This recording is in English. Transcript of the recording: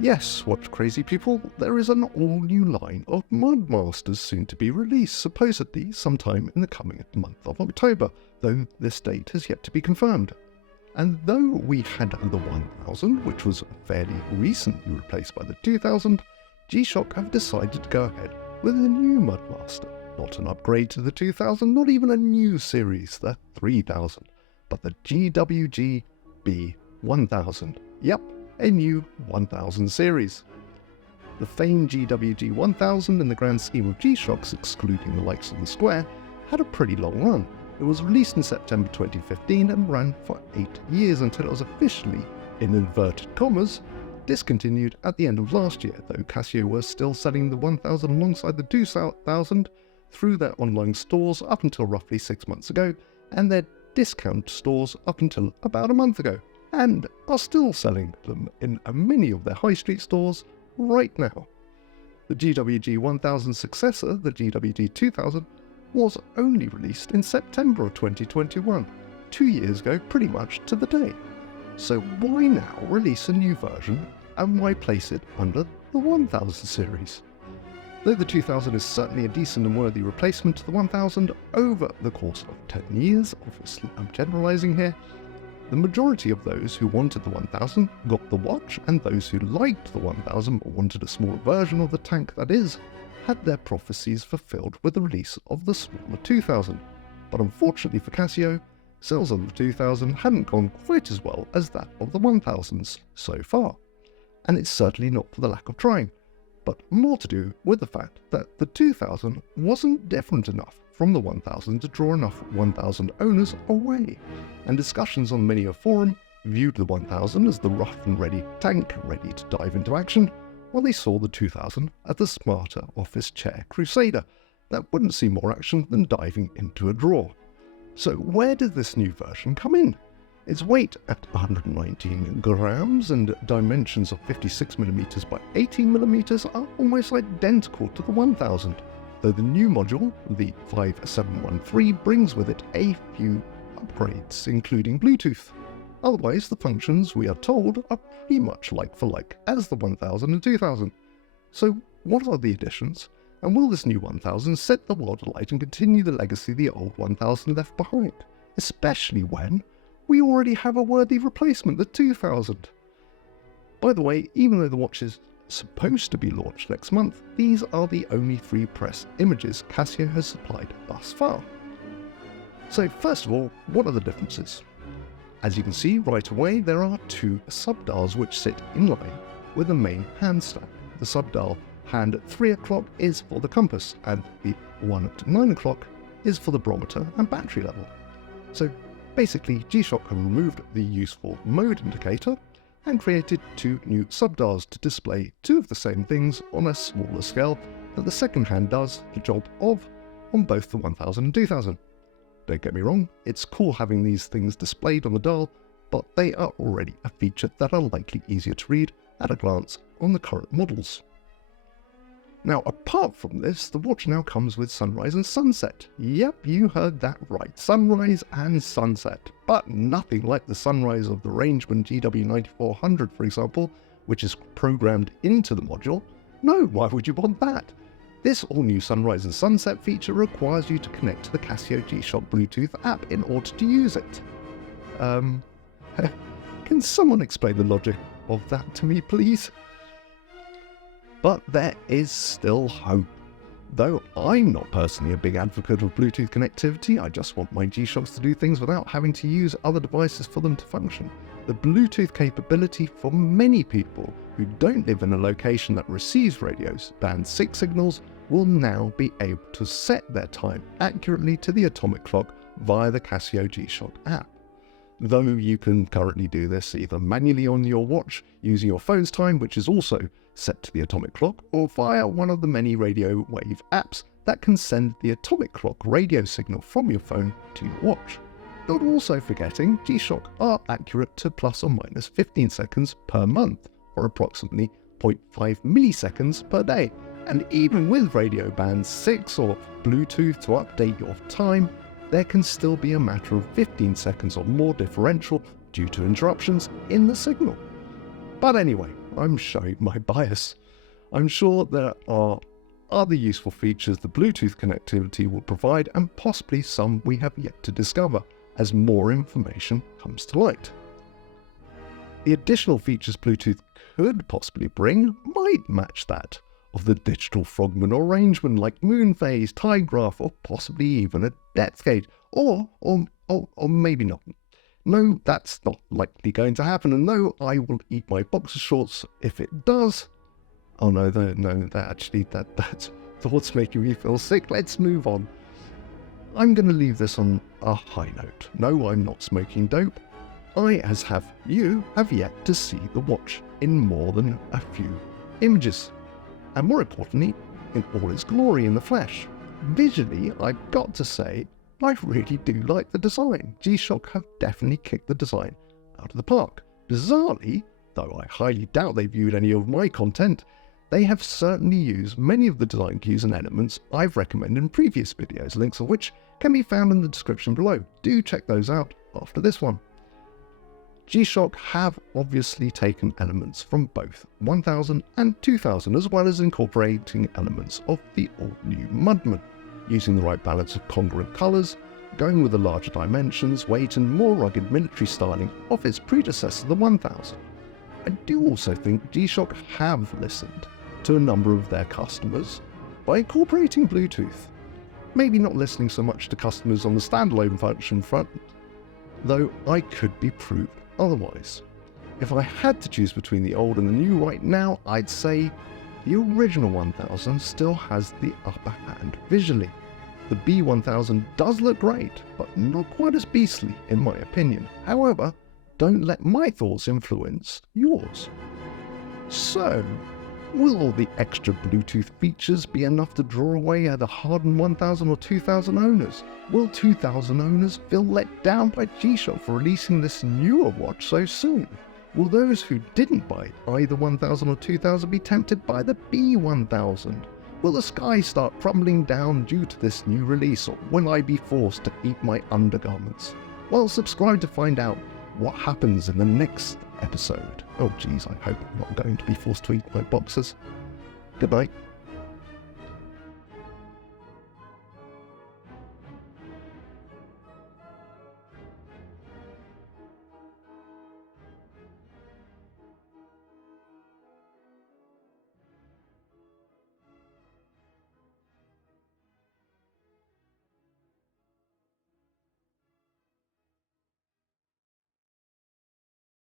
Yes, watch crazy people, there is an all-new line of Mudmasters soon to be released, supposedly sometime in the coming month of October, though this date has yet to be confirmed. And though we had the 1000, which was fairly recently replaced by the 2000, G-Shock have decided to go ahead with a new Mudmaster. Not an upgrade to the 2000, not even a new series, the 3000, but the GWG B1000. Yep, a new 1000 series. The famed GWG 1000 in the grand scheme of G-Shocks, excluding the likes of the Square, had a pretty long run. It was released in September 2015 and ran for 8 years until it was officially, in inverted commas, discontinued at the end of last year, though Casio were still selling the 1000 alongside the 2000 through their online stores up until roughly 6 months ago, and their discount stores up until about a month ago, and are still selling them in many of their high street stores right now. The GWG 1000 successor, the GWG 2000, was only released in September of 2021, 2 years ago pretty much to the day. So why now release a new version, and why place it under the 1000 series? Though the 2000 is certainly a decent and worthy replacement to the 1000 over the course of 10 years, obviously I'm generalising here, the majority of those who wanted the 1000 got the watch, and those who liked the 1000 but wanted a smaller version of the tank that is, had their prophecies fulfilled with the release of the smaller 2000. But unfortunately for Casio, sales of the 2000 hadn't gone quite as well as that of the 1000s so far. And it's certainly not for the lack of trying, but more to do with the fact that the 2000 wasn't different enough from the 1000 to draw enough 1000 owners away, and discussions on many a forum viewed the 1000 as the rough and ready tank ready to dive into action, while they saw the 2000 as the smarter office chair crusader that wouldn't see more action than diving into a drawer. So where did this new version come in? Its weight at 119 grams and dimensions of 56mm by 18mm are almost identical to the 1000, though the new module, the 5713, brings with it a few upgrades, including Bluetooth. Otherwise, the functions, we are told, are pretty much like for like as the 1000 and 2000. So what are the additions, and will this new 1000 set the world alight and continue the legacy the old 1000 left behind, especially when we already have a worthy replacement, the 2000? By the way, even though the watch is supposed to be launched next month, these are the only free press images Casio has supplied thus far. So first of all, what are the differences? As you can see right away, there are two sub-dials which sit in line with the main hand stack. The sub-dial hand at 3 o'clock is for the compass, and the one at 9 o'clock is for the barometer and battery level. So basically, G-Shock have removed the useful mode indicator and created two new sub-dials to display two of the same things on a smaller scale that the second hand does the job of on both the 1000 and 2000. Don't get me wrong, it's cool having these things displayed on the dial, but they are already a feature that are likely easier to read at a glance on the current models. Now, apart from this, the watch now comes with sunrise and sunset. Yep, you heard that right, sunrise and sunset, but nothing like the sunrise of the Rangeman GW9400, for example, which is programmed into the module. No, why would you want that? This all-new sunrise and sunset feature requires you to connect to the Casio G-Shock Bluetooth app in order to use it. Can someone explain the logic of that to me, please? But there is still hope. Though I'm not personally a big advocate of Bluetooth connectivity, I just want my G-Shocks to do things without having to use other devices for them to function. The Bluetooth capability for many people who don't live in a location that receives radios band 6 signals will now be able to set their time accurately to the atomic clock via the Casio G-Shock app. Though you can currently do this either manually on your watch using your phone's time, which is also set to the atomic clock, or via one of the many radio wave apps that can send the atomic clock radio signal from your phone to your watch. Not also forgetting, G-Shock are accurate to plus or minus 15 seconds per month, or approximately 0.5 milliseconds per day. And even with radio band 6 or Bluetooth to update your time, there can still be a matter of 15 seconds or more differential due to interruptions in the signal. But anyway, I'm showing my bias. I'm sure there are other useful features the Bluetooth connectivity will provide, and possibly some we have yet to discover as more information comes to light. The additional features Bluetooth could possibly bring might match that of the digital frogman or rangeman, like moon phase, time graph, or possibly even a depth gauge, or maybe not. No, that's not likely going to happen, and no, I will eat my boxer shorts if it does. Oh no, that thought's making me feel sick. Let's move on. I'm going to leave this on a high note. No, I'm not smoking dope. As have you, have yet to see the watch in more than a few images, and more importantly, in all its glory in the flesh. Visually, I've got to say, I really do like the design. G-Shock have definitely kicked the design out of the park. Bizarrely, though I highly doubt they viewed any of my content, they have certainly used many of the design cues and elements I've recommended in previous videos, links of which can be found in the description below. Do check those out after this one. G-Shock have obviously taken elements from both 1000 and 2000, as well as incorporating elements of the all-new Mudman, using the right balance of congruent colours, going with the larger dimensions, weight and more rugged military styling of its predecessor, the 1000. I do also think G-Shock have listened to a number of their customers by incorporating Bluetooth. Maybe not listening so much to customers on the standalone function front, though I could be proved otherwise. If I had to choose between the old and the new right now, I'd say the original 1000 still has the upper hand visually. The B1000 does look great, but not quite as beastly in my opinion. However, don't let my thoughts influence yours. So, will all the extra Bluetooth features be enough to draw away either hardened 1000 or 2000 owners? Will 2000 owners feel let down by G-Shock for releasing this newer watch so soon? Will those who didn't buy either 1000 or 2000 be tempted by the B1000? Will the sky start crumbling down due to this new release, or will I be forced to eat my undergarments? Well, subscribe to find out what happens in the next episode. Oh geez, I hope I'm not going to be forced to eat my boxers. Good night.